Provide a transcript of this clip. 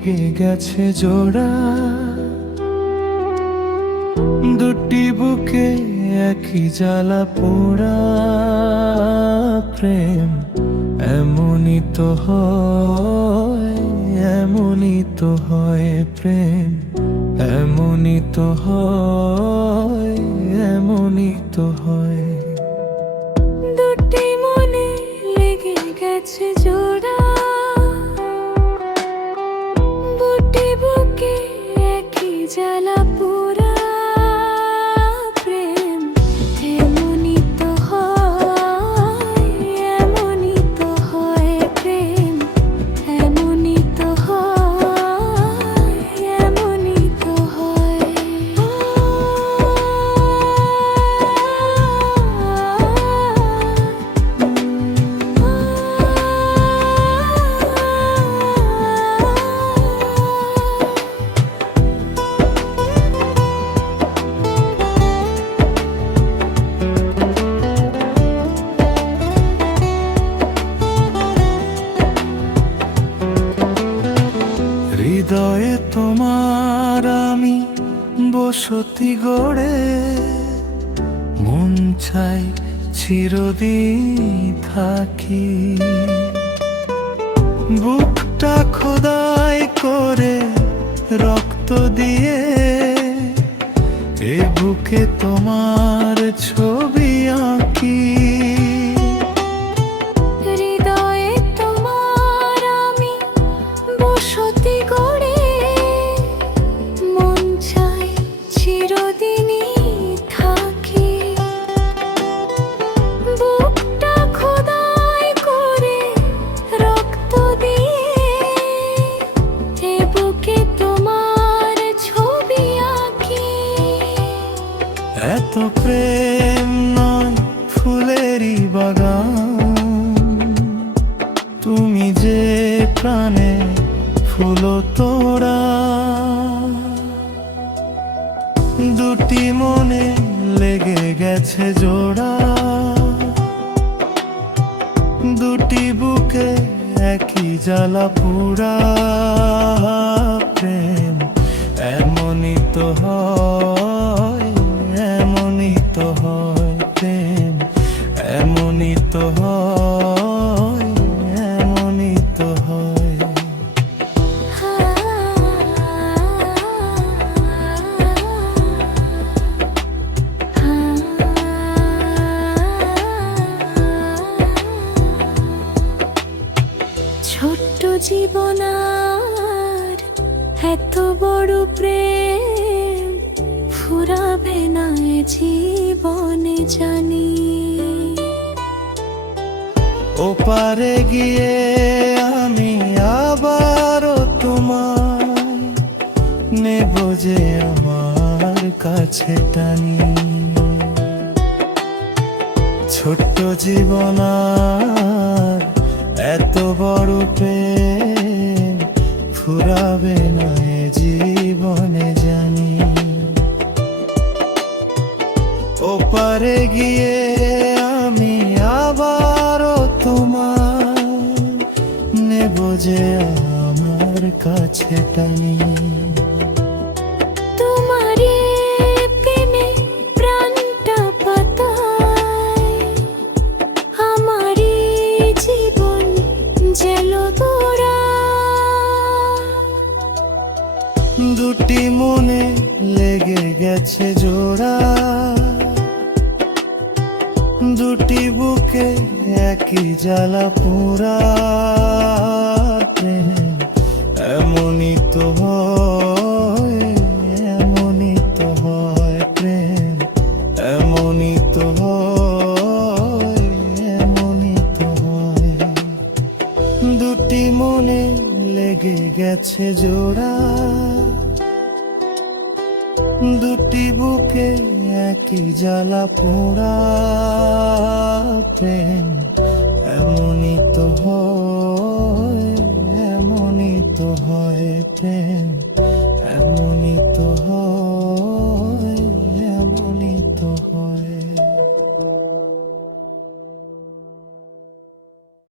লেগে গেছে জোড়া, দুটি বুকে একই জ্বালা পোড়া। প্রেম এমনই তো হয়, এমনই তো হয় প্রেম, এমনই তো হয়, এমনই তো হয়। দুটি মনে লেগে গেছে জোড়া, দুটি বুকে একই জ্বালা পোড়া। প্রেম এমনই তো হয়, এমনই তো হয় প্রেম, এমনই তো হয়, এমনই তো হয়। হৃদয়ে তোমার আমি বসতি গড়ে, মন চাই চিরদিন থাকি। বুকটা খোদাই করে রক্ত দিয়ে, এ বুকে তোমার ছবি আঁকি। হৃদয়ে তোমার আমি বসতি গড়ে, মন চাই চিরদিনই থাকি। বুকটা খোদাই করে রক্ত দিয়ে, এ বুকে তোমার ছবি আঁকি। এত প্রেম নয় ফুলেরই বাগান, তুমি যে প্রাণে ফুল তোড়া। দুটি মনে লেগে গেছে জোড়া, দুটি বুকে একই জ্বালা পোড়া। প্রেম এমনই তো হয়, এমনই তো হয় প্রেম, এমনই তো হয়, এমনই তো হয়। ছোট্ট জীবন আর এত বড় প্রেম ফুরাবে না এ জীবনে জানি। ওপারে গিয়ে আমি আবারও তোমায় নেব যে আমার কাছে টানি। ছোট্ট জীবন আর এত বড় প্রেম ফুরাবে না এ জীবনে জানি। ওপারে গিয়ে আমি আবারও তোমায় নেব যে আমার কাছে টানি। তোমারে প্রেমে প্রাণটা পাতায়, আমারই জীবন জেল তোরা। দুটি মনে লেগে গেছে জোড়া, দুটি বুকে একই জ্বালা পোড়া। প্রেম এমনই তো হয়, এমনই তো হয় প্রেম, এমনই তো হয়, এমনই তো হয়। দুটি মনে লেগে গেছে জোড়া, দুটি বুকে একই জ্বালা পোড়া। প্রেম এমনই তো হয়, এমনই তো হয় প্রেম।